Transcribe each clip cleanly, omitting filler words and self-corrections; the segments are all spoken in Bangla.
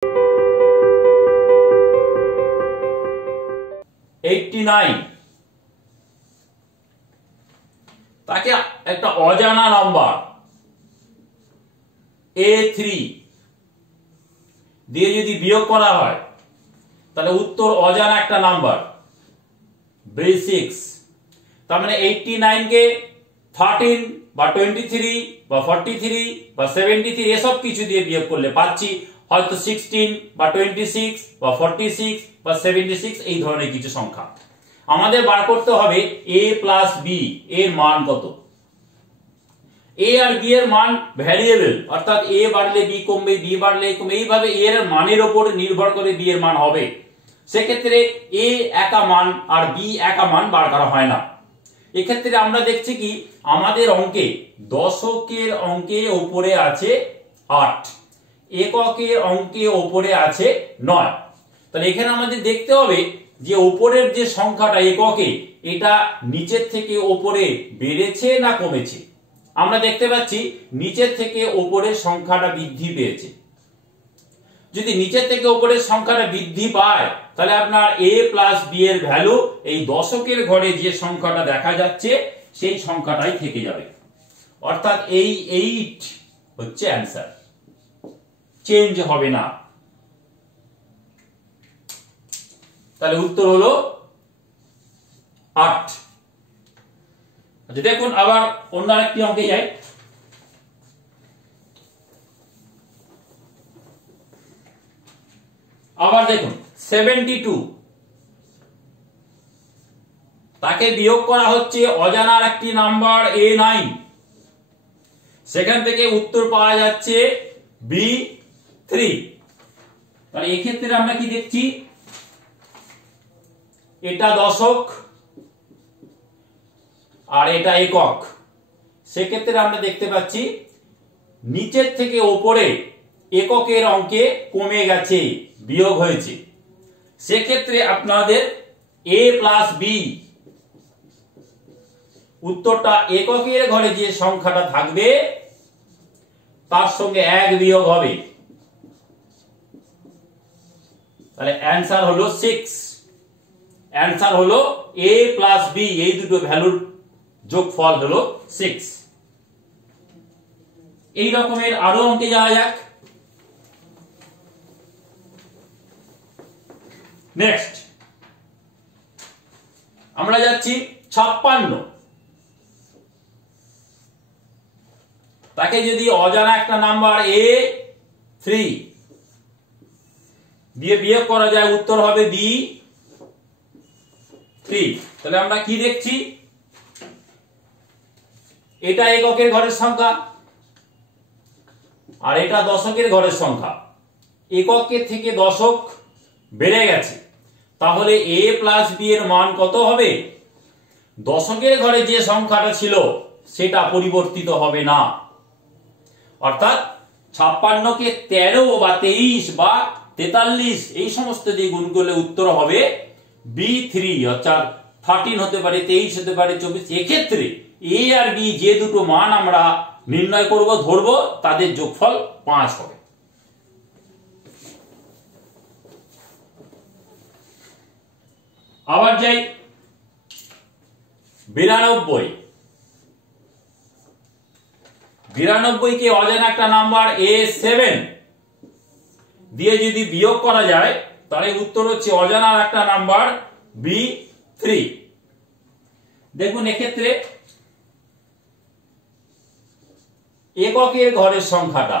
89 তাকে একটা অজানা নাম্বার A3 দিয়ে যদি বিয়োগ করা হয় তাহলে উত্তর অজানা একটা নাম্বার B6। তার মানে 89 কে 13 বা 23 বা 43 বা 73 এসব কিছু দিয়ে বিয়োগ করলে পাচ্ছি হয়তো 16 বা 26 বা 46 বা 76 এই ধরনের কিছু সংখ্যা। আমাদের বার করতে হবে a প্লাস b এর মান কত। a আর b এর মান ভ্যারিয়েবল, অর্থাৎ a বাড়লে b কমবে, b বাড়লে a কমবে, এইভাবে a এর মানের উপর নির্ভর করে b এর মান হবে। সেক্ষেত্রে a একা মান আর b একা মান বার করা হয় না। এক্ষেত্রে আমরা দেখছি কি আমাদের অঙ্কে দশকের অঙ্কে উপরে আছে 8, এককের অঙ্কে উপরে আছে 9। তাহলে এখানে আমাদের দেখতে হবে যে উপরের যে সংখ্যাটা এককে এটা নিচের থেকে উপরে বেড়েছে না কমেছে। আমরা দেখতে পাচ্ছি নিচের থেকে উপরের সংখ্যাটা বৃদ্ধি পেয়েছে। যদি নিচের থেকে উপরের সংখ্যাটা বৃদ্ধি পায় তাহলে আপনার a প্লাস b এর ভ্যালু এই দশকের ঘরে যে সংখ্যাটা দেখা যাচ্ছে সেই সংখ্যাটাই থেকে যাবে, অর্থাৎ এই 8 হচ্ছে অ্যান্সার, চেঞ্জ হবে না। তাহলে উত্তর হলো 8। আচ্ছা দেখুন আবার অন্য আরেকটি অঙ্কে যাই। আবার দেখুন 72 তাকে বিয়োগ করা হচ্ছে অজানার একটি নাম্বার A9, সেখান থেকে উত্তর পাওয়া যাচ্ছে B3। তাহলে এই ক্ষেত্রে আমরা কি দেখছি, এটা দশক আর এটা একক। সেক্ষেত্রে আমরা দেখতে পাচ্ছি নিচের থেকে উপরে এককের অঙ্কে কমে গেছে, বিয়োগ হয়েছে। সেক্ষেত্রে আপনাদের a প্লাস b উত্তরটা এককের ঘরে যে সংখ্যাটা থাকবে তার সঙ্গে 1 বিয়োগ হবে। তাহলে অ্যান্সার হলো 6। অ্যান্সার হলো a প্লাস b এই দুটো ভ্যালুর যোগফল হলো 6। এই রকমের আরো অঙ্কে যাওয়া যাক। নেক্সট আমরা যাচ্ছি 56 তাকে যদি অজানা একটা নাম্বার A3 দিয়ে বিয়োগ করা যায় উত্তর হবে B3। তাহলে আমরা কি দেখছি, এটা এককের ঘরের সংখ্যা আর এটা দশকের ঘরের সংখ্যা। এককের থেকে দশক বেড়ে গেছে, তাহলে a প্লাস b এর মান কত হবে? দশকের ঘরে যে সংখ্যাটা ছিল সেটা পরিবর্তিত হবে না, অর্থাৎ 56 কে 13 বা 23 বা 43 এই সমস্ত দিয়ে গুণ করলে উত্তর হবে B3, অর্থাৎ 13 হতে পারে, 23 হতে পারে, 24। এক্ষেত্রে a আর b যে দুটো মান আমরা নির্ণয় করব ধরবো তাদের যোগফল 5 হবে। আবার যাই 92 কে অজানা একটা নাম্বার A7 দিয়ে যদি বিয়োগ করা যায় তাহলে উত্তর হচ্ছে অজানা একটা নাম্বার B3। দেখুন এক্ষেত্রে এককের ঘরের সংখ্যাটা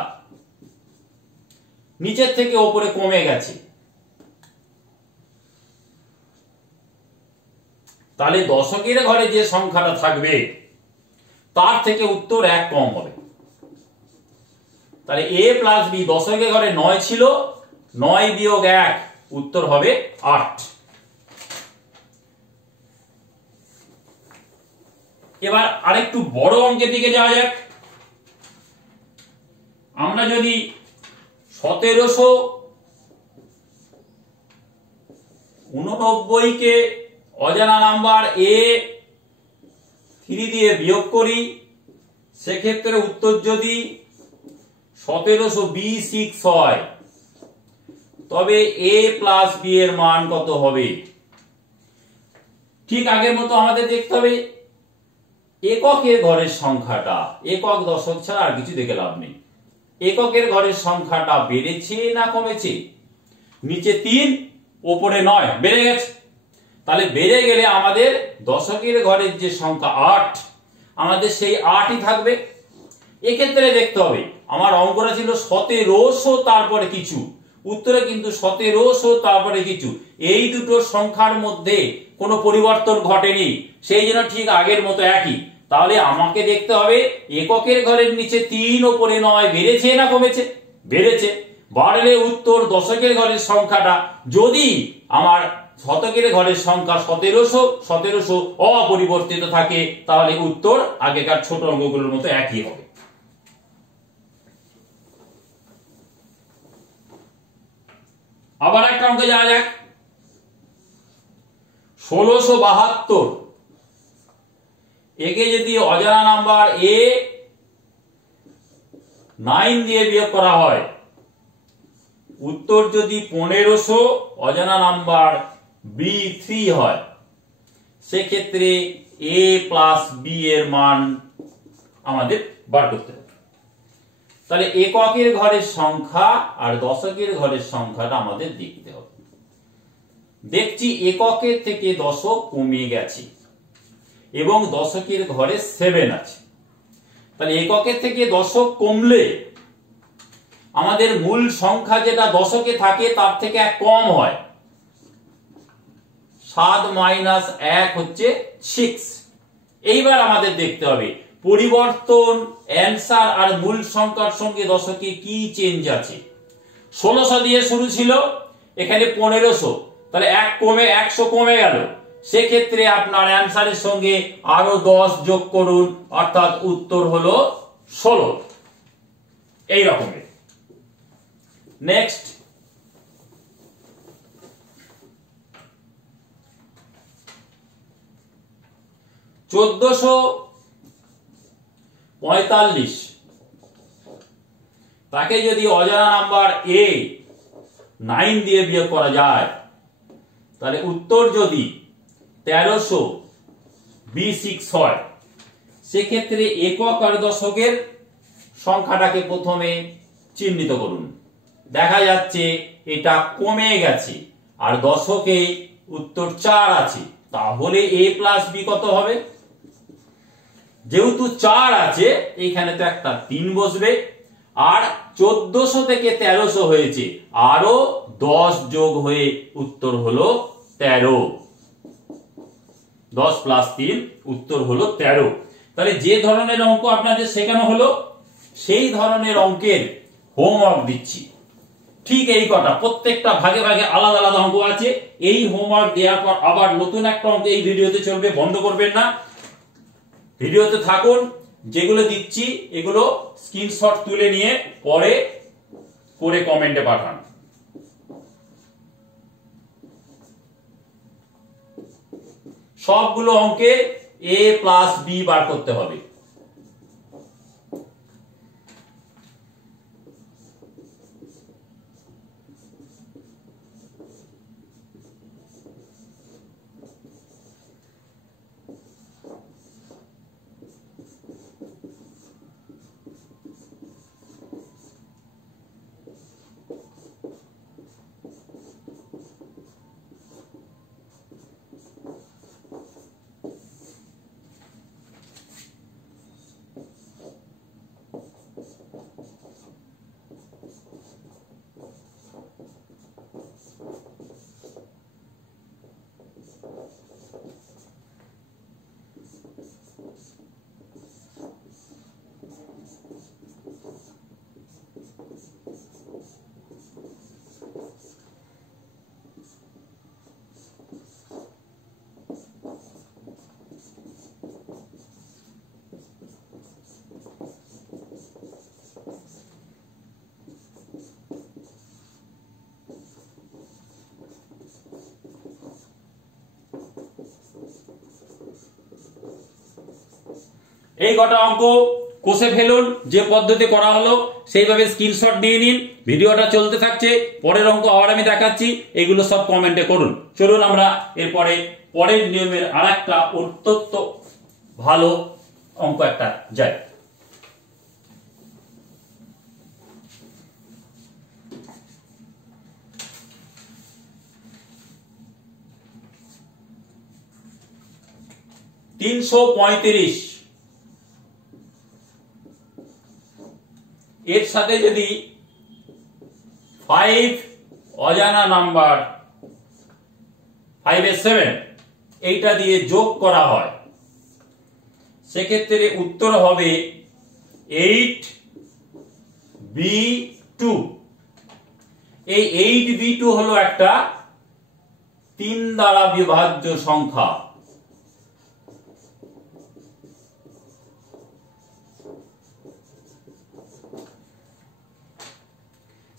নিচের থেকে উপরে কমে গেছে, তাহলে দশকের ঘরে যে সংখ্যাটা থাকবে তার থেকে উত্তর 1 কম হবে। তাহলে a প্লাস b দশকের ঘরে 9 ছিল, 9 বিয়োগ 1 উত্তর হবে 8। এবার আরেকটু বড় অঙ্কের দিকে যাওয়া যাক। আমরা যদি 1789 কে অজানা নাম্বার A3 দিয়ে বিয়োগ করি, সেক্ষেত্রে উত্তর যদি 1720 B6 হয় তবে a প্লাস b এর মান কত হবে? ঠিক আগের মতো আমাদের দেখতে হবে এককের ঘরের সংখ্যাটা, একক দশক ছাড়া আর কিছু দেখে লাভ নেই। এককের ঘরের সংখ্যাটা বেড়েছে না কমেছে? নিচে 3 উপরে 9, বেড়ে গেছে। তাহলে বেড়ে গেলে আমাদের দশকের ঘরের যে সংখ্যা 8, আমাদের সেই 8ই থাকবে। এক্ষেত্রে দেখতে হবে আমার অঙ্কটা ছিল 1700 তারপরে কিছু, উত্তরে কিন্তু 1700 তারপরে কিছু, এই দুটো সংখ্যার মধ্যে কোনো পরিবর্তন ঘটেনি, সেই জন্য ঠিক আগের মতো একই। তাহলে আমাকে দেখতে হবে এককের ঘরের নিচে 3 উপরে 9 বেড়েছে না কমেছে? বেড়েছে। বাড়লে উত্তর দশকের ঘরের সংখ্যাটা, যদি আমার শতকের ঘরের সংখ্যা 1700 অপরিবর্তিত থাকে, তাহলে উত্তর আগেকার ছোট অঙ্কগুলোর মতো একই হবে। আবার একটা অঙ্কে যাওয়া যাক। 1672, একে যদি অজানা নাম্বার a 9 দিয়ে বিয়োগ করা হয়, উত্তর যদি 1500 অজানা নাম্বার b 3 হয়, সেক্ষেত্রে a প্লাস b এর মান আমাদের বার করতে হবে। তাহলে এককের ঘরের সংখ্যা আর দশকের ঘরের সংখ্যাটা আমাদের দেখতে হবে। দেখছি এককের থেকে দশক কমে গেছে এবং দশকের ঘরে 7 আছে। তাহলে এককের থেকে দশক কমলে আমাদের মূল সংখ্যা যেটা দশকে থাকে তার থেকে 1 কম হয়। 7 মাইনাস 1 হচ্ছে 6। এইবার আমাদের দেখতে হবে পরিবর্তন অ্যানসার আর মূল সংখ্যার সঙ্গে দশকে কি চেঞ্জ আছে। 1600 দিয়ে শুরু ছিল, এখানে 1500, তাহলে 1 কমে 100 কমে গেল। সেক্ষেত্রে আপনার অ্যানসারের সঙ্গে আরো 10 যোগ করুন, অর্থাৎ উত্তর হলো 16। এই রকমের। নেক্সট, (1445) তাকে যদি অজানা নাম্বার a 9 দিয়ে বিয়োগ করা যায়, তাহলে উত্তর যদি 1300 b6 হয়, সেক্ষেত্রে একক আর দশকের সংখ্যাটাকে প্রথমে চিহ্নিত করুন। দেখা যাচ্ছে এটা কমে গেছে আর দশকে উত্তর 4 আছে, তাহলে a প্লাস b কত হবে? যেহেতু 4 আছে, এখানে তো একটা 3 বসবে, আর 1400 থেকে 1300 হয়েছে, আরো 10 যোগ হয়ে উত্তর হলো 13। 10 প্লাস 3 উত্তর হলো 13। তাহলে যে ধরনের অঙ্ক আপনাদের শেখানো হলো, সেই ধরনের অঙ্কের হোমওয়ার্ক দিচ্ছি। ঠিক এই কটা, প্রত্যেকটা ভাগে ভাগে আলাদা আলাদা অঙ্ক আছে। এই হোমওয়ার্ক দেওয়ার পর আবার নতুন একটা অঙ্ক এই ভিডিওতে চলবে, বন্ধ করবেন না, ভিডিওতে থাকুন। যেগুলো দিচ্ছি এগুলো স্ক্রিনশট তুলে নিয়ে পরে করে কমেন্টে পাঠান। সবগুলো অঙ্কে a প্লাস b বার করতে হবে। এই কটা অঙ্ক কষে ফেলুন, যে পদ্ধতি করা হলো সেইভাবে স্ক্রিনশট নিয়ে নিন। ভিডিওটা চলতে থাকছে, পরের অঙ্ক আবার আমি দেখাচ্ছি, এগুলো সব কমেন্টে করুন। চলুন আমরা এরপরে পরের নিয়মের আরেকটা অত্যন্ত ভালো অঙ্ক একটা যাই। $335 এর সাথে যদি 5 অজানা নাম্বার 5 এর 7 এইটা দিয়ে যোগ করা হয়, সেক্ষেত্রে উত্তর হবে 8b2। এই 8b2 হলো একটা 3 দ্বারা বিভাজ্য সংখ্যা।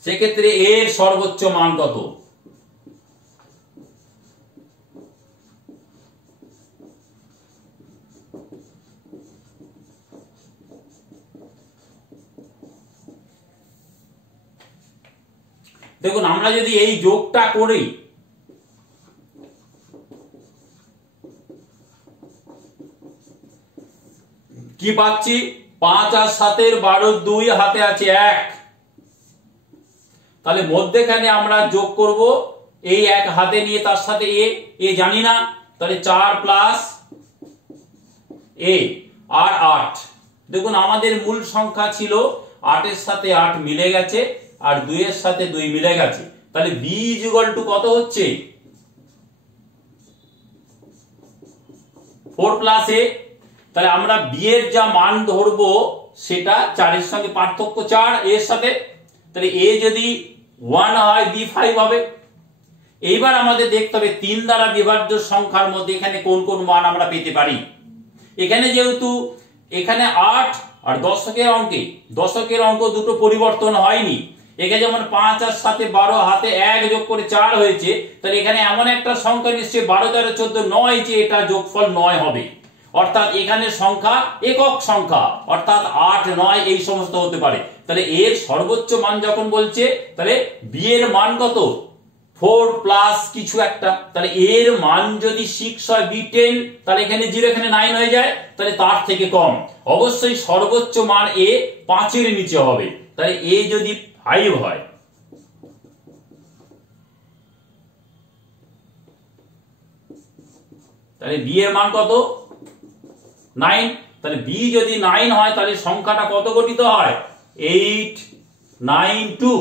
সেক্ষেত্রে এর সর্বোচ্চ মান কত? দেখুন, আমরা যদি এই যোগটা করি, কি পাচ্ছি? 5 আর 7 12 2 হাতে আছে 1, তাহলে মধ্যেখানে আমরা যোগ করব এই 1 হাতে নিয়ে, তার সাথে এ জানি না, তাহলে 4 প্লাস এ আর 8। দেখুন আমাদের মূল সংখ্যা ছিল 8 এর সাথে 8 মিলে গেছে আর 2 এর সাথে 2 মিলে গেছে, তাহলে b = কত হচ্ছে? 4 প্লাস এ। তাহলে আমরা b এর যা মান ধরবো সেটা 4 এর সঙ্গে পার্থক্য 4 এর সাথে, তাহলে a যদি 1 হয় b 5 হবে। এইবার আমাদের দেখতে হবে 3 দ্বারা বিভাজ্য সংখ্যার মধ্যে এখানে কোন কোন মান আমরা পেতে পারি। এখানে যেহেতু এখানে 8 আর দশকের অঙ্ক দুটো পরিবর্তন হয়নি, এখানে যেমন 5 আর 7 12 হাতে 1 যোগ করে 4 হয়েছে, তাহলে এখানে এমন একটা সংখ্যা নিশ্চয়ই 12 13 14 9 যে এটা যোগফল 9 হবে, অর্থাৎ এখানে সংখ্যা একক সংখ্যা, অর্থাৎ 8 9 এই সমস্ত হতে পারে। তাহলে এর সর্বোচ্চ মান যখন বলছে, তাহলে b এর মান কত? 4 প্লাস কিছু একটা, তাহলে এর মান যদি 6 হয় b 10, তাহলে এখানে 0 এখানে 9 হয়ে যায়, তাহলে তার থেকে কম। অবশ্যই সর্বোচ্চ মান a 5 এর নিচে হবে, তাহলে a যদি 5 হয়, তাহলে b এর মান কত? 9। তাহলে b যদি 9 হয় তাহলে সংখ্যাটা কত গঠিত হয়? 8 9 2।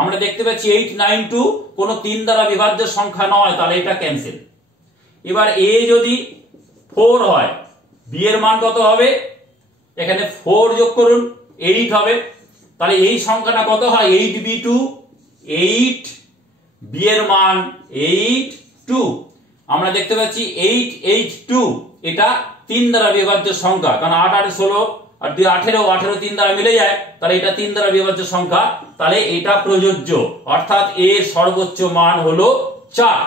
আমরা দেখতে পাচ্ছি 8 9 2 কোন 3 দ্বারা বিভাজ্য সংখ্যা নয়, তাহলে এটা ক্যান্সেল। এবার a যদি 4 হয়, b এর মান কত হবে? এখানে 4 যোগ করুন, 8 হবে। তাহলে এই সংখ্যাটা কত হয়? 8b2 8, b এর মান 8 2। আমরা দেখতে পাচ্ছি 8 8 2 এটা 3 দ্বারা বিভাজ্য সংখ্যা, কারণ 8 8 16 আর 2 18 18 3 দ্বারা মিলে যায়, তাহলে এটা 3 দ্বারা বিভাজ্য সংখ্যা, তাহলে এটা প্রযোজ্য, অর্থাৎ এর সর্বোচ্চ মান হলো 4।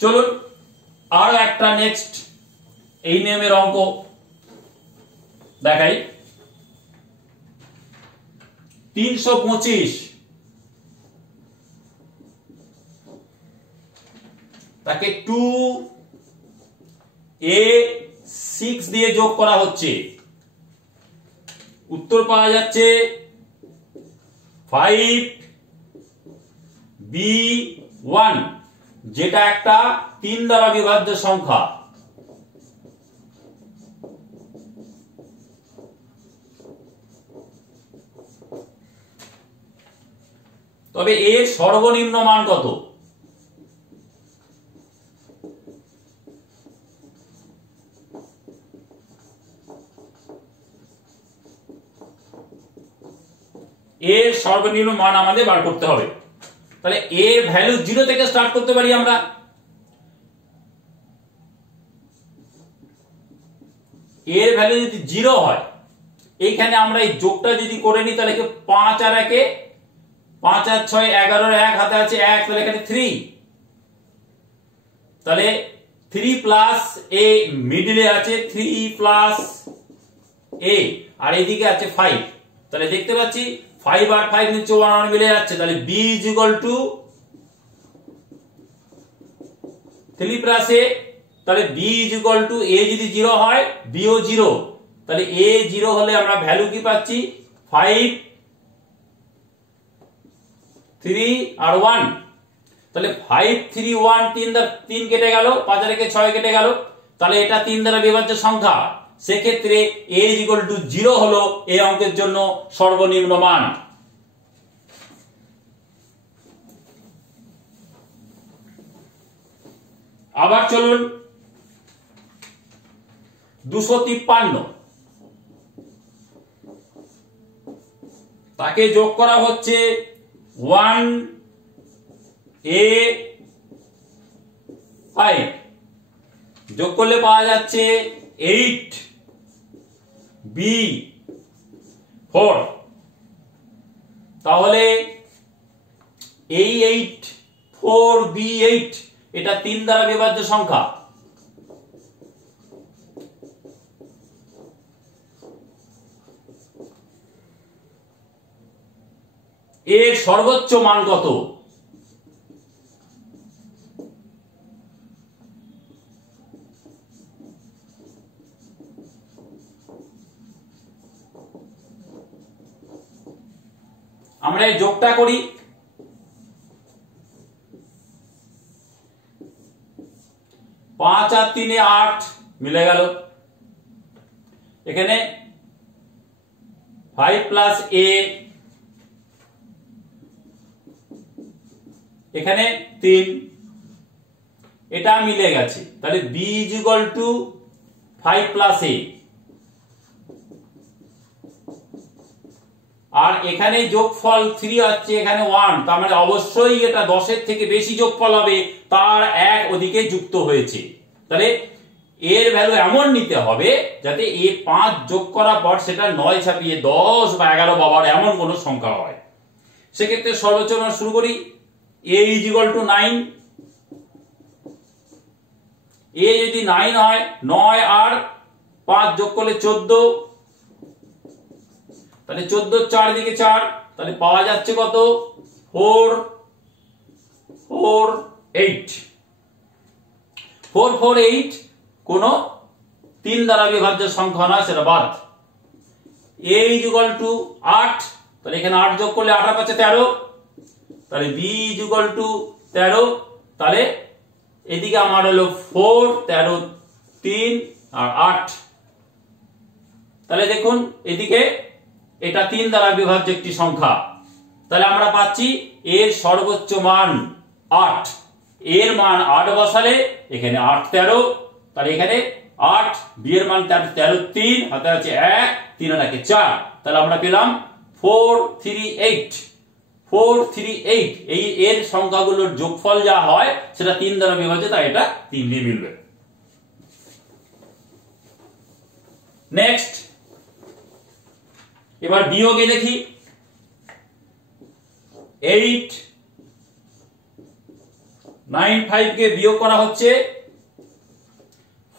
চলুন আর একটা নেক্সট এই নিয়মের অঙ্ক দেখাই। 325 তাকে 2a6 দিয়ে যোগ করা হচ্ছে, উত্তর পাওয়া যাচ্ছে 5b1, যেটা একটা 3 দ্বারা বিভাজ্য সংখ্যা। তবে এর সর্বনিম্ন মান কত? এর সর্বনিম্ন মান আমাদের বার করতে হবে। তাহলে এর ভ্যালু 0 থেকে স্টার্ট করতে পারি আমরা। এর ভ্যালু যদি 0 হয়, এইখানে আমরা এই যোগটা যদি করে নিই, তাহলে 5 আর 1 5 আর 6 11 1 হাতে আছে 1, তাহলে এখানে 3, তাহলে 3 প্লাস এ মিডলে আছে 3 প্লাস এ আর এদিকে আছে 5, তাহলে দেখতে পাচ্ছি 5 আর 5 নিচে 1 1 মিলে যাচ্ছে, তাহলে b is equal to 3 plus a, তাহলে b is equal to a যদি 0 হয় b ও 0, তাহলে a 0 হলে আমরা ভ্যালু কি পাচ্ছি 5 3 আর 1, তাহলে 5 3 1 3 কেটে গেল, 5 রেখে 6 কেটে গেল, তাহলে এটা 3 দ্বারা বিভাজ্য সংখ্যা, সেক্ষেত্রে a ইজ ইকুয়াল টু 0 হলো এই অঙ্কের জন্য সর্বনিম্ন মান। আবার চলুন 253, তাকে যোগ করা হচ্ছে 1 a 5, যোগ করলে পাওয়া যাচ্ছে 8 b 4, তাহলে এই 8 4 b 8 এটা 3 দ্বারা বিভাজ্য সংখ্যা, এর সর্বোচ্চ মান কত? আমরা এই যোগটা করি, 5 আর 3 8 মিলে গেল, এখানে 5 প্লাস এ, এখানে 3, এটা মিলে গেছে, তাহলে b is equal to 5 plus a, আর এখানে যোগফল 3 হচ্ছে এখানে 1, তার মানে অবশ্যই এটা 10 এর থেকে বেশি যোগফল হবে, তার 1 ওদিকে যুক্ত হয়েছে, তাহলে এর ভ্যালু এমন নিতে হবে যাতে এ 5 যোগ করার পর সেটা 9 ছাপিয়ে 10 বা 11 বাবার এমন কোন সংখ্যা হয়। সেক্ষেত্রে সর্বোচ্চ মান শুরু করি, a is equal two 9, a যদি 9 হয় 9 আর 5 যোগ করলে 14, তাহলে 14 4 দিকে 4, তাহলে পাওয়া যাচ্ছে কত 4 4 8, 4 4 8 কোন 3 দ্বারা বিভাজ্য সংখ্যা না, সেটা বাদ। a ইজ ইকুয়াল টু 8, তাহলে এখানে 8 যোগ করলে 8 আর 5 13, তাহলে b ইজ ইকুয়াল টু 13, তাহলে এদিকে আমার হলো 4 13 3 আর 8, তাহলে দেখুন এদিকে এটা 3 দ্বারা বিভাজ্য একটি সংখ্যা, তাহলে আমরা পাচ্ছি এর সর্বোচ্চ মান 8, এর মান 8 বসালে এখানে 8 13, তাহলে এখানে 8, b এর মান 13 3 হাতে আছে 1 3 আর 1 4, তাহলে আমরা পেলাম 438 438, এই এর সংখ্যাগুলোর যোগফল যা হয় সেটা 3 দ্বারা বিভাজ্য, তাই এটা 3 দিয়ে মিলবে। নেক্সট এবার বিয়োগে দেখি, 8 9 5 কে বিয়োগ করা হচ্ছে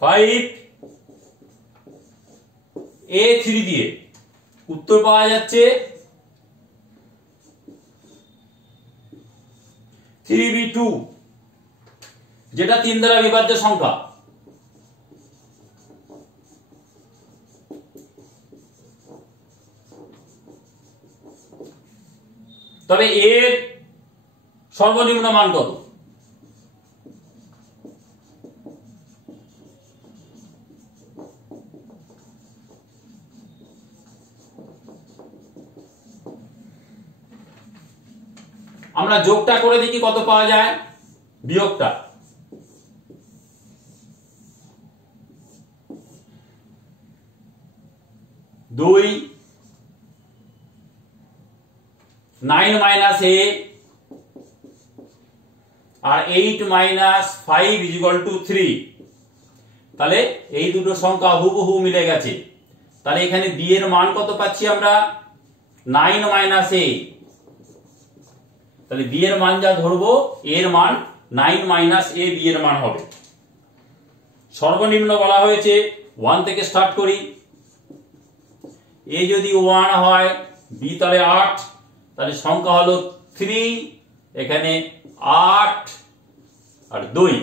5 a 3 দিয়ে, উত্তর পাওয়া যাচ্ছে 3b2, যেটা 3 দ্বারা বিভাজ্য সংখ্যা। তবে এর সর্বনিম্ন মান কত? আমরা যোগটা করে দেখি কত পাওয়া যায়, বিয়োগটা দুই 9 মাইনাস a আর 8 মাইনাস 5 ইজ ইকুয়াল টু 3, তাহলে এই দুটো সংখ্যা হুবহু মিলে গেছে, তাহলে এখানে b এর মান কত পাচ্ছি আমরা 9 মাইনাস a, তাহলে b এর মান যা ধরবো এর মান 9 মাইনাস a b এর মান হবে। সর্বনিম্ন বলা হয়েছে 1 থেকে স্টার্ট করি। এ যদি 1 হয়, বি তাহলে 8, তাহলে সংখ্যা হলো 3, এখানে 8 আর 2,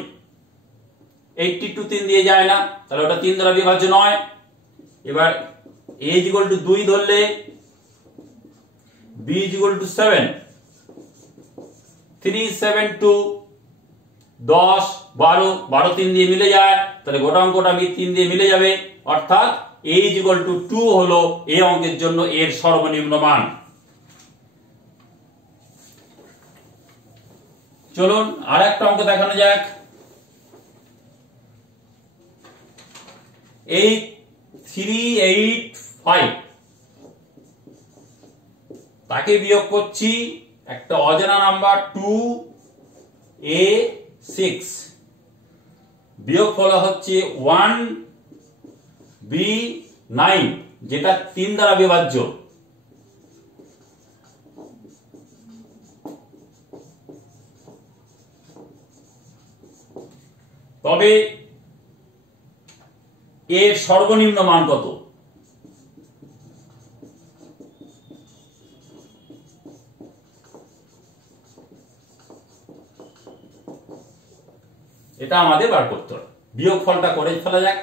82 3 দিয়ে যায় না, তাহলে ওটা 3 দ্বারা বিভাজ্য নয়। এবার a = 2 ধরলে b = 7, 3 7 2 10 12, 12 3 দিয়ে মিলে যায়, তাহলে গোটা অঙ্কটা 3 দিয়ে মিলে যাবে, অর্থাৎ a = 2 হলো এই অঙ্কের জন্য এর সর্বনিম্ন মান। চলুন আর একটা অঙ্ক দেখানো যাক। 8385 তাকে বিয়োগ করছি একটা অজানা নাম্বার 2a6, বিয়োগ ফল হচ্ছে 1b9, যেটা 3 দ্বারা বিভাজ্য। তবে এর সর্বনিম্ন মান কত? এটা আমাদের বার করতে হবে। বিয়োগ ফলটা করে ফেলা যাক।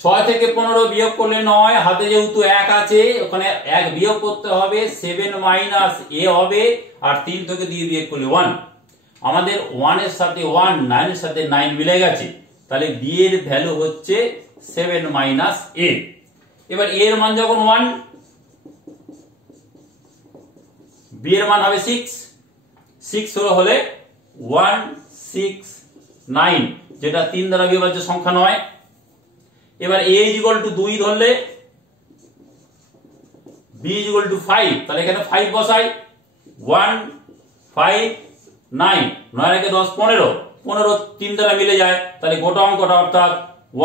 6 থেকে 15 বিয়োগ করলে 9, হাতে যেহেতু 1 আছে ওখানে 1 বিয়োগ করতে হবে, 7 মাইনাস a হবে, আর 3 থেকে 2 বিয়োগ করলে 1। আমাদের 1 এর সাথে 1, 9 এর সাথে 9 মিলে গেছে, তাহলে b এর ভ্যালু হচ্ছে 7 মাইনাস a। এবার a এর মান যখন 1, b এর মান হবে 6, 6 হলে 1 6 9, যেটা 3 দ্বারা বিভাজ্য সংখ্যা নয়। এবার a = 2 ধরলে b = 5, তাহলে এখানে 5 বসাই, 1 5 9, 9 এর 10 15, 15 3 দ্বারা মিলে যায়, তাহলে গোটা অঙ্কটা অর্থাৎ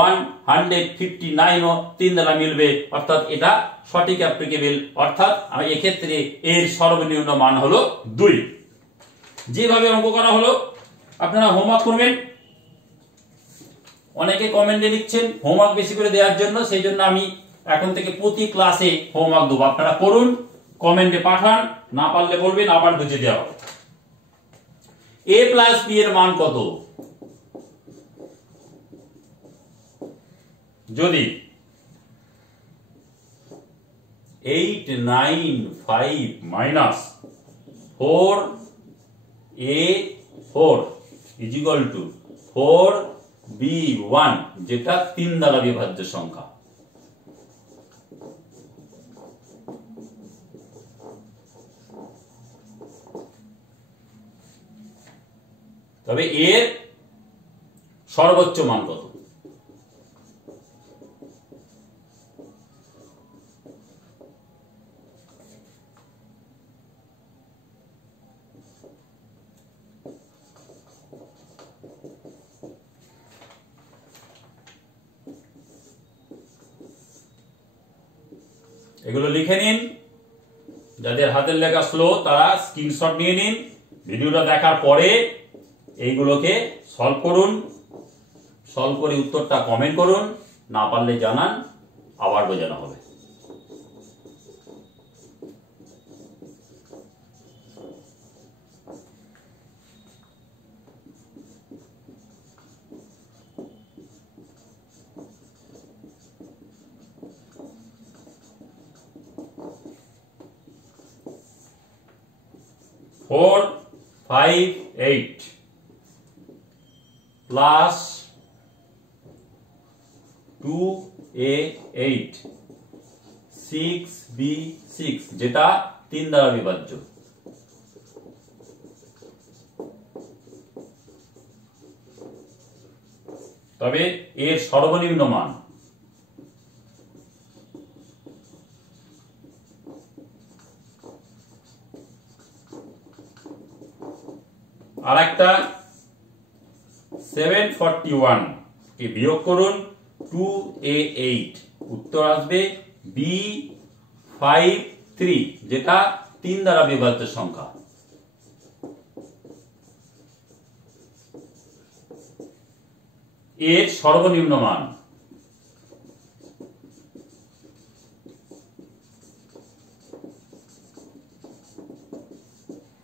159 ও 3 দ্বারা মিলবে, অর্থাৎ এটা সঠিক অ্যাপ্লিকেবল, অর্থাৎ এই ক্ষেত্রে এর সর্বনিম্ন মান হলো 2। যেভাবে অঙ্ক করা হলো আপনারা হোমওয়ার্ক করবেন। অনেকে কমেন্টে লিখছেন হোমওয়ার্ক বেশি করে দেওয়ার জন্য, সেই জন্য আমি এখন থেকে প্রতি ক্লাসে হোমওয়ার্ক দেবো। আপনারা করুন, কমেন্টে পাঠান, না পারলে বলবেন, আবার বুঝিয়ে দেওয়া হবে। a প্লাস b এর মান কত? যদি 895 মাইনাস 4a4 = 4b1, যেটা 3 দ্বারা বিভাজ্য সংখ্যা। তবে এর সর্বোচ্চ মান কত? এগুলো লিখে নিন। যাদের হাতের লেখা স্লো তারা স্ক্রিনশট নিয়ে নিন। ভিডিওটা দেখার পরে এইগুলোকে সলভ করুন, সলভ করে উত্তরটা কমেন্ট করুন, না পারলে জানান, আবার বোঝানো হবে। फोर 5 8 प्लस 2a8 6b6, যেটা 3 দ্বারা বিভাজ্য। তবে এর সর্বনিম্ন মান আর একটা 741 কে বিয়োগ করুন 2a8, উত্তর আসবে b53, যেটা 3 দ্বারা বিভাজ্য সংখ্যা। এর সর্বনিম্ন মান।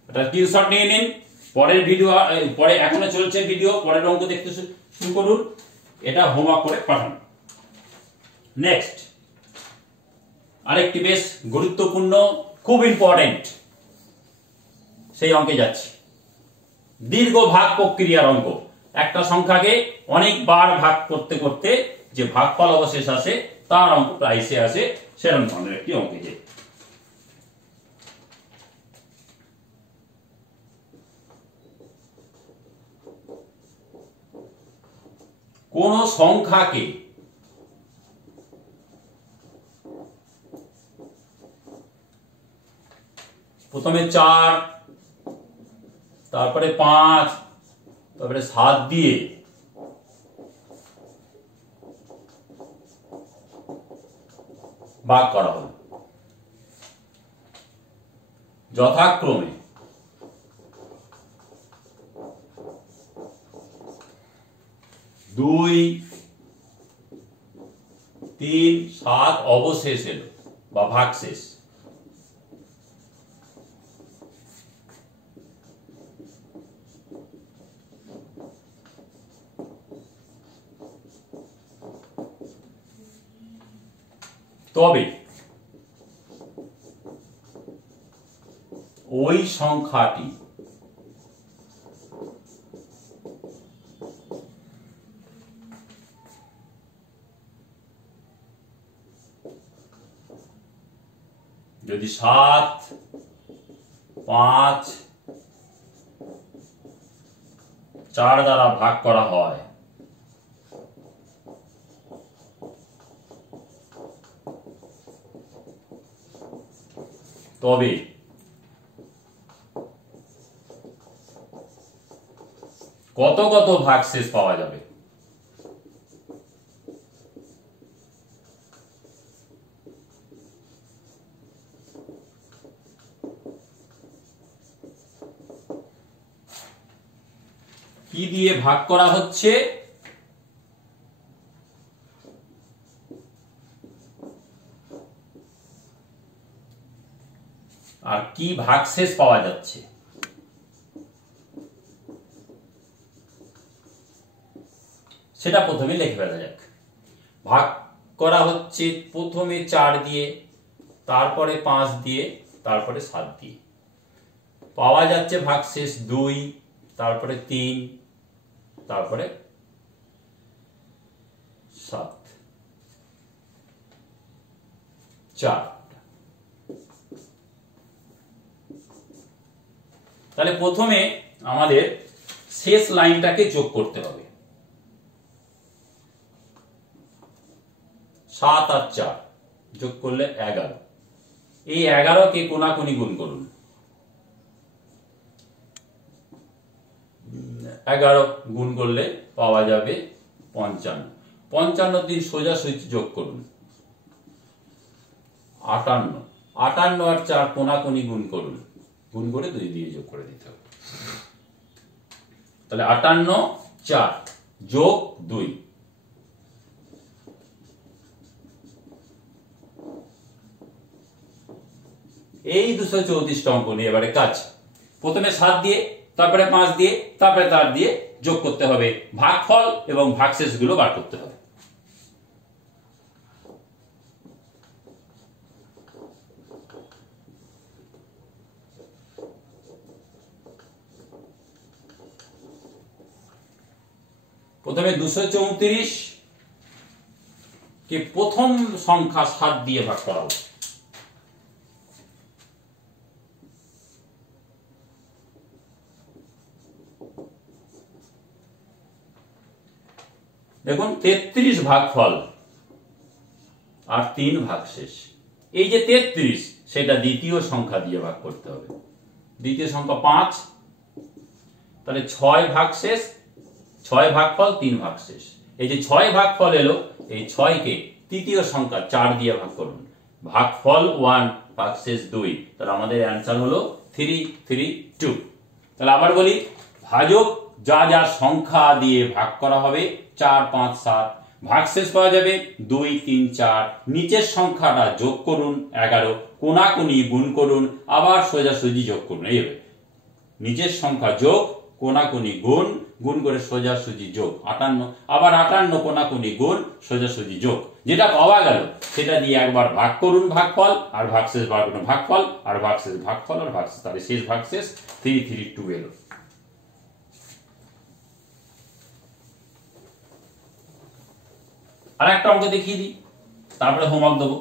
এটা স্ক্রিনশট নিয়ে নিন। পরের ভিডিও, পরে এখনো চলছে ভিডিও, পরের অঙ্ক দেখতে শুরু করুন, এটা হোমওয়ার্ক করে পাঠান। নেক্সট আরেকটি বেশ গুরুত্বপূর্ণ, খুব ইম্পর্টেন্ট সেই অঙ্কে যাচ্ছি। দীর্ঘ ভাগ প্রক্রিয়ার অঙ্ক। একটা সংখ্যাকে অনেকবার ভাগ করতে করতে যে ভাগফল অবশেষ আসে তার অঙ্ক প্রাইসে আসে, সেরকম ধরনের একটি অঙ্কে যে কোন সংখ্যাকে প্রথমে 4, তারপরে 5, তারপরে 7 দিয়ে ভাগ করা হলো, যথাক্রমে 2, 3, 7 অবশেষ এলো বা ভাগশেষ। তবে ওই সংখ্যাটি যদি 7, 5, 4 দ্বারা ভাগ করা হয়, তবে কত কত ভাগশেষ পাওয়া যাবে? কি দিয়ে ভাগ করা হচ্ছে? আর কি ভাগশেষ পাওয়া যাচ্ছে? সেটা প্রথমে লিখে ফেলা যাক। ভাগ করা হচ্ছে প্রথমে 4 দিয়ে, তারপরে 5 দিয়ে, তারপরে 7 দিয়ে। পাওয়া যাচ্ছে ভাগশেষ 2, তারপরে 3, তারপরে 7, 4। তাহলে প্রথমে আমাদের শেষ লাইনটাকে যোগ করতে হবে। 7 আর 4 যোগ করলে 11। এই 11 কে কোনাকুনি গুণ করুন। 11 গুণ করলে পাওয়া যাবে 55। 55 দিন সোজাসুজি যোগ করুন 58। 58 আর 4 কোনাকুনি গুণ করুন, গুণ করে 2 দিয়ে যোগ করে দিতে হবে। তাহলে 58, 4 যোগ 2, এই 234টা অঙ্ক নিয়ে এবারে কাজ। প্রথমে 7 দিয়ে, তারপরে 5 দিয়ে, তারপরে 4 দিয়ে যোগ করতে হবে, ভাগফল এবং ভাগশেষ গুলো বার করতে হবে। প্রথমে 234 কে প্রথম সংখ্যা 7 দিয়ে ভাগ করা হবে। দেখুন 33 ভাগফল আর 3 ভাগশেষ। এই যে 33, সেটা দ্বিতীয় সংখ্যা দিয়ে ভাগ করতে হবে। দ্বিতীয় সংখ্যা 5, তাহলে 6 ভাগশেষ, 6 ভাগফল, 3 ভাগশেষ। এই যে 6 ভাগফল এলো, এই 6 কে তৃতীয় সংখ্যা 4 দিয়ে ভাগ করুন। ভাগফল 1, ভাগশেষ 2, তাহলে আমাদের অ্যান্সার হলো 332। তাহলে আবার বলি, ভাজক যা যা সংখ্যা দিয়ে ভাগ করা হবে 4, 5, 7, ভাগশেষ পাওয়া যাবে 2, 3, 4, নিচের সংখ্যাটা যোগ করুন 11, কোনাকুনি গুণ করুন, আবার সোজাসুজি যোগ করুন। এইভাবে নিচের সংখ্যা যোগ, কোনাকুনি গুণ, গুণ করে সোজাসুজি যোগ 58, আবার 58 কোনাকুনি গুণ, সোজাসুজি যোগ। যেটা পাওয়া গেল সেটা দিয়ে একবার ভাগ করুন ভাগফল, আর ভাগশেষ বার করুন ভাগফল, আর ভাগশেষ ভাগফল, আর ভাগশেষ, তাহলে শেষ ভাগশেষ 332 এলো। আর একটা অঙ্ক দেখিয়ে দিই, তারপরে হোমওয়ার্ক দেবো।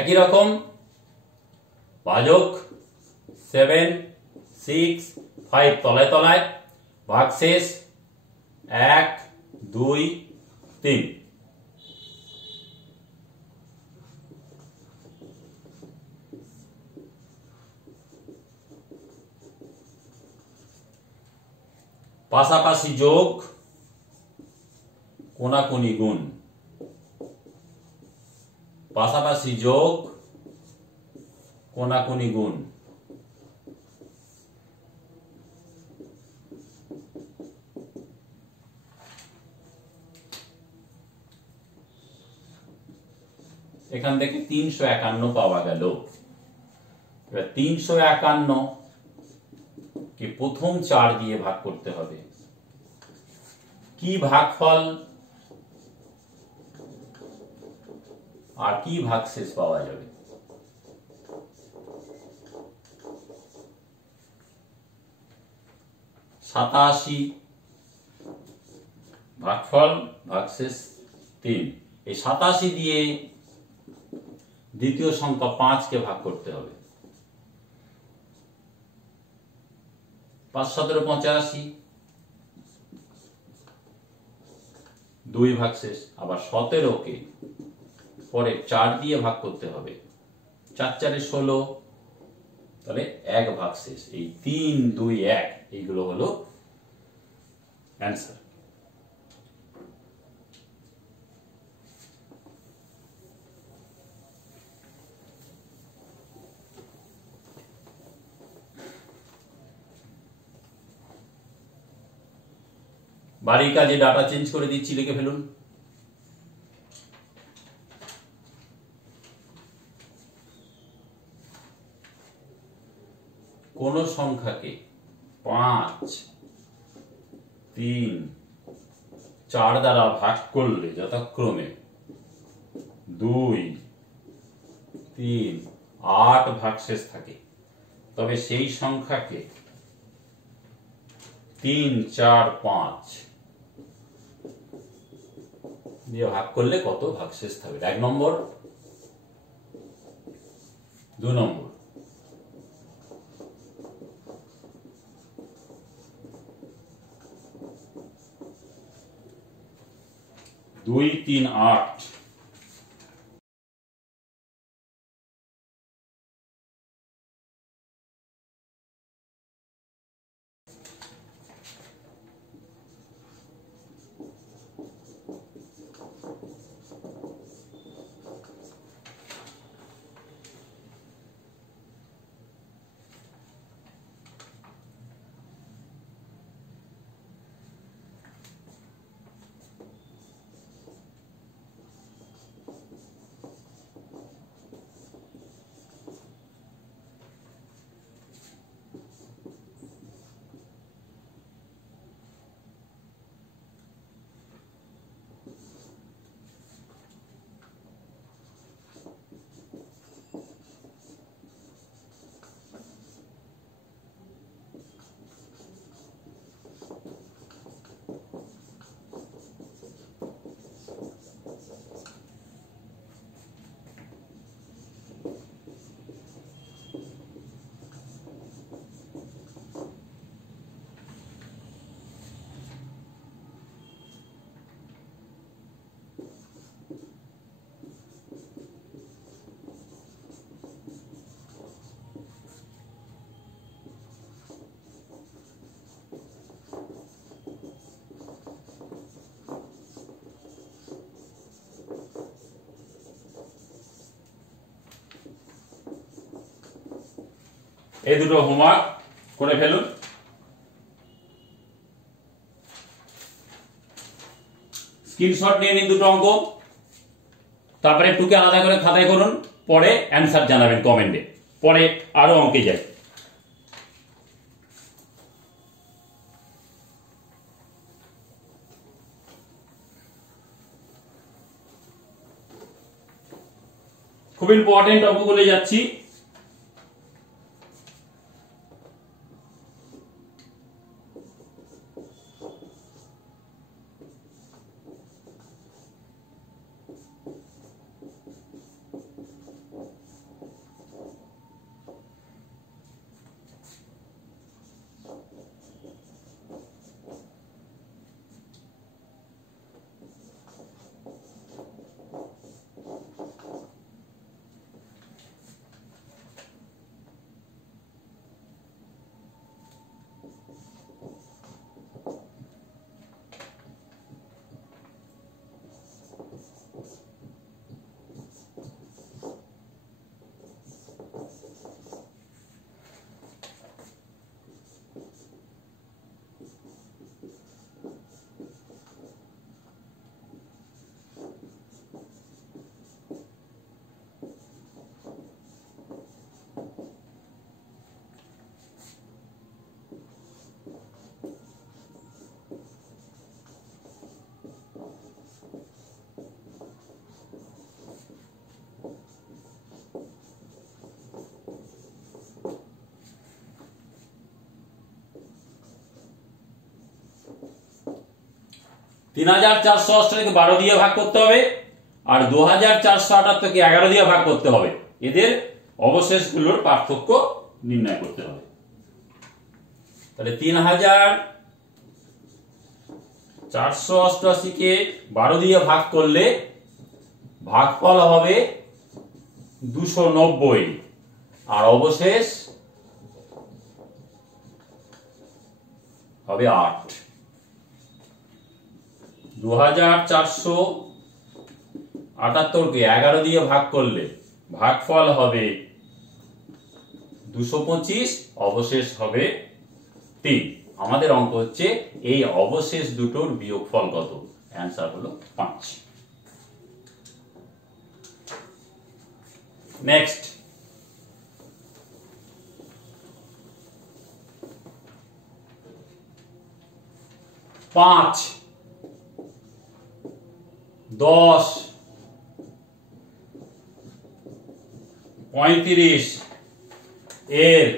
একই রকম ভাজক 7, 6, 5 তলায় তলায়, ভাগশেষ 1, 2, 3। পাশাপাশি যোগ, কোনাকুনি গুণ, পাশাপাশি যোগ, কোনাকুনি গুণ। এখান থেকে 351 পাওয়া গেল। এবার 351 কে প্রথম 4 দিয়ে ভাগ করতে হবে। কি ভাগফল আর কি ভাগশেষ পাওয়া যাবে? সাতাশি ভাগফল, ভাগশেষ 3। এই 87 দিয়ে দ্বিতীয় সংখ্যা 5 কে ভাগ করতে হবে। 5 17 85, 2 ভাগশেষ, আবার 17 কে পরে 4 দিয়ে ভাগ করতে হবে। 4 4 16, তাহলে 1 ভাগশেষ। এই 3 2 1 এইগুলো হলো অ্যান্সার। বাড়ির কাজে ডাটা চেঞ্জ করে দিচ্ছি, লিখে ফেলুন। কোন সংখ্যাকে 5, 3, 4 দ্বারা ভাগ করলে যথাক্রমে 2, 3, 8 ভাগশেষ থাকে, তবে সেই সংখ্যাকে 3, 4, 5 দিয়ে ভাগ করলে কত ভাগশেষ থাকবে? 1 নম্বর, 2 নম্বর। 2 3 8। এই দুটো হোমওয়ার্ক করে ফেলুন। স্ক্রিনশট নিয়ে নিন দুটো অঙ্ক, তারপরে টুকে আলাদা করে খাতায় করুন, পরে অ্যান্সার জানাবেন কমেন্টে। পরে আরো অঙ্কে যাই। খুব ইম্পর্টেন্ট অঙ্কগুলো যাচ্ছি। তিন 3488 12 দিয়ে ভাগ করতে হবে, আর 2478 11 দিয়ে ভাগ করতে হবে। এদের অবশেষগুলোর পার্থক্য নির্ণয় করতে হবে। তাহলে 3488 কে 12 দিয়ে ভাগ করলে ভাগফল হবে 290, আর অবশেষ হবে 8। 2478 কে 11 দিয়ে ভাগ করলে ভাগফল হবে 225, অবশেষ হবে 3। আমাদের অঙ্ক হচ্ছে এই অবশেষ দুটোর বিয়োগফল কত। অ্যান্সার হলো 5। নেক্সট, পাঁচ 10 35 এর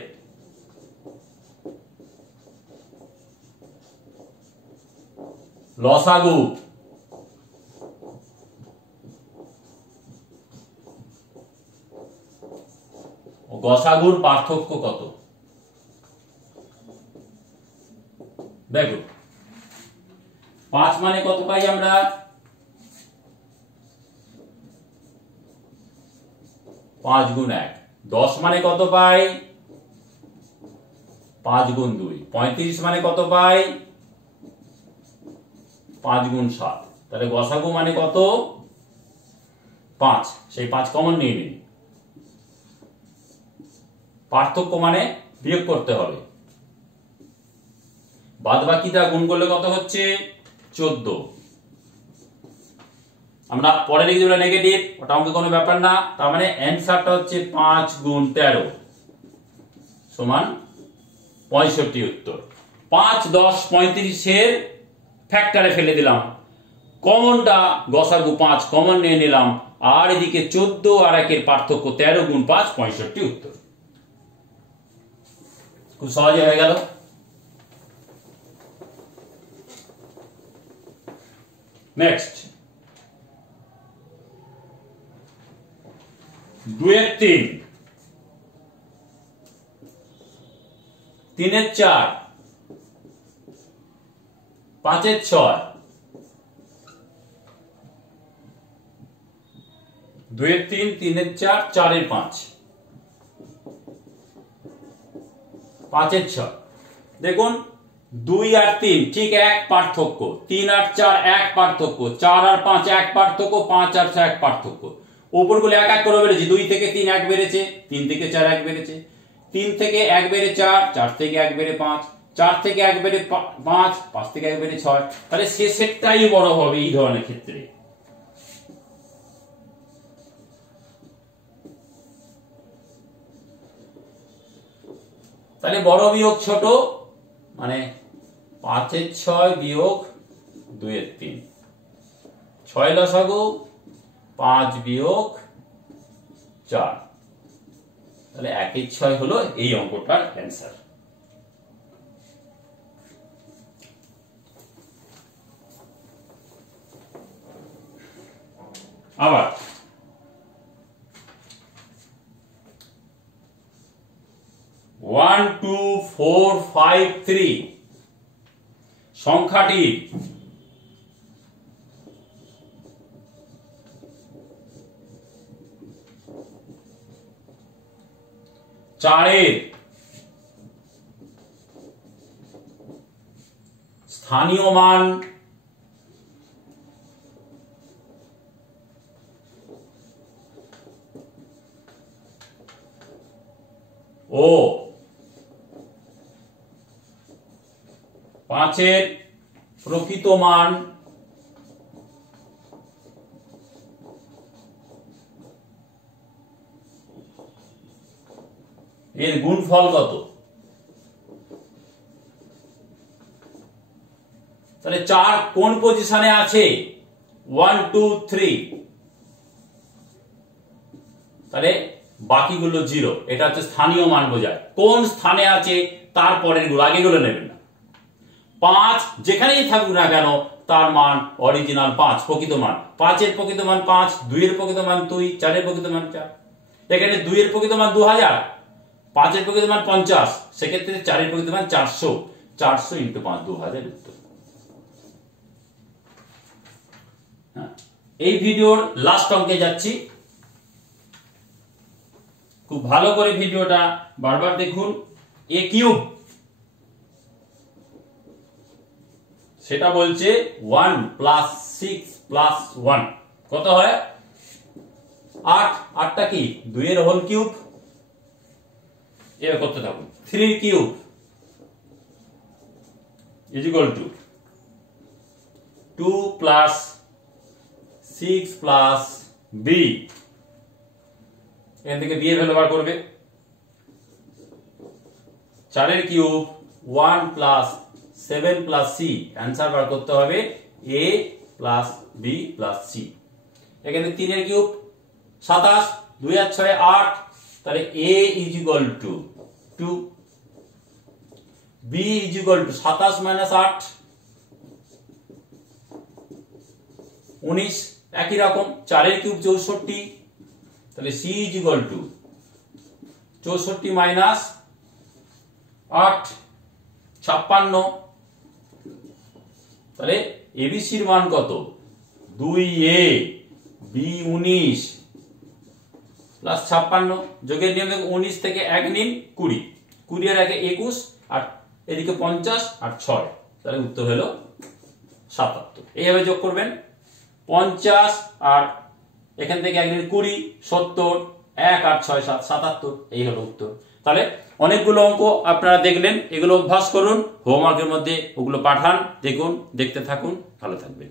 লসাগু ও গসাগুর পার্থক্য কত। দেখো 5 মানে কত পাই আমরা, 5 গুণ 1, 10 মানে কত পাই? 5 গুণ 2, 35 মানে কত পাই? 5 গুণ 7, তাহলে গসাগু মানে কত? 5, সেই 5 কমন নিয়ে নিন। পার্থক্য মানে বিয়োগ করতে হবে, বাদ বাকিটা গুণ করলে কত হচ্ছে? 14। আমরা পরে লিখে দেব নেগেটিভ, ওটা আমাকে কোনো ব্যাপার না। তার মানে অ্যান্সারটা হচ্ছে 5 গুণ 13 সমান 65 উত্তর। 5, 10, 35 এর ফ্যাক্টরে ফেলে দিলাম, কমনটা গসাগু 5 কমন নিয়ে নিলাম, আর এদিকে 14 আর 1 এর পার্থক্য 13 গুণ 5 65 উত্তর। খুব সহজে হয়ে গেল। নেক্সট 2 এর 3, 3 এর 4, 5 এর 6, 2 এর 3, 3 এর 4, 4 এর 5, 5 এর 6। দেখুন 2 আর 3 ঠিক এক পার্থক্য, 3 আর 4 এক পার্থক্য, 4 আর 5 এক পার্থক্য, 5 আর 6 এক পার্থক্য। উপরগুলো এক এক করে বেড়েছে, 2 থেকে 3 এক বেড়েছে, 3 থেকে 4 এক বেড়েছে, 3 থেকে 1 বেড়ে 4, 4 থেকে 1 বেড়ে 5, 4 থেকে 1 বেড়ে 5, 5 থেকে 1 বেড়ে 6। তাহলে শেষেরটাই বড় হবে এই ধরনের ক্ষেত্রে। তাহলে বড় বিয়োগ ছোট, মানে 5 এর 6 বিয়োগ 2 এর 3, 6 লসাগু 5 বিয়োগ 4, তাহলে 1 এর 6 হলো এই অঙ্কটার অ্যান্সার। আবার 1, 2, 4, 5, 3 সংখ্যাটি চারের স্থানীয় মান ও 5 এর প্রকৃত মান এর গুণফল কত? তাহলে 4 কোন পজিশনে আছে? 1, 2, 3, তাহলে বাকিগুলো 0। এটা হচ্ছে স্থানীয় মান বোঝায়, কোন স্থানে আছে তার পরের গুলো, আগেগুলো নেবেন না। 5 যেখানেই থাকুক না কেন তার মান অরিজিনাল 5 প্রকৃত মান। 5 এর প্রকৃত মান 5, 2 এর প্রকৃত মান 2, 4 এর প্রকৃত মান 4। এখানে 2 এর প্রকৃত মান 2000, 5 এর প্রকৃত মান 50, সেক্ষেত্রে 4 এর প্রকৃত মান 400, 400 × 5 2000 উত্তর। এই ভিডিওর লাস্ট অঙ্কে যাচ্ছি, খুব ভালো করে ভিডিওটা বারবার দেখুন। a কিউব সেটা বলছে 1 + 6 + 1 কত হয়? 8। 8টা কি 2 এর হোল কিউব, এর করতে থাকুন। 3 কিউব = 2 + 6 + b, এখান থেকে b এর ভ্যালু বার করবে। 4 এর কিউব 1 + 7 + c, অ্যান্সার বার করতে হবে a + b + c। এখানে 3 এর কিউব 27, 2 আর 6 8, তাহলে a = 2, b = 27 - 8 19, একই রকম। 4 এর কিউব 64, তাহলে c = 64 - 8 56, তাহলে এবিসির মান কত? 2a, b 19, প্লাস 56, যোগের নিয়ম 19 থেকে 1 নিন 20, 20 এর আগে 21 আর এদিকে 50 আর 6, তাহলে উত্তর হলো 77। এইভাবে যোগ করবেন 50 আর এখান থেকে 1 নিন 20, 70, 1 আর 6 7, 77, এই হলো উত্তর। তাহলে অনেকগুলো অঙ্ক আপনারা দেখলেন, এগুলো অভ্যাস করুন, হোমওয়ার্কের মধ্যে ওগুলো পাঠান, দেখুন, দেখতে থাকুন, ভালো থাকবেন।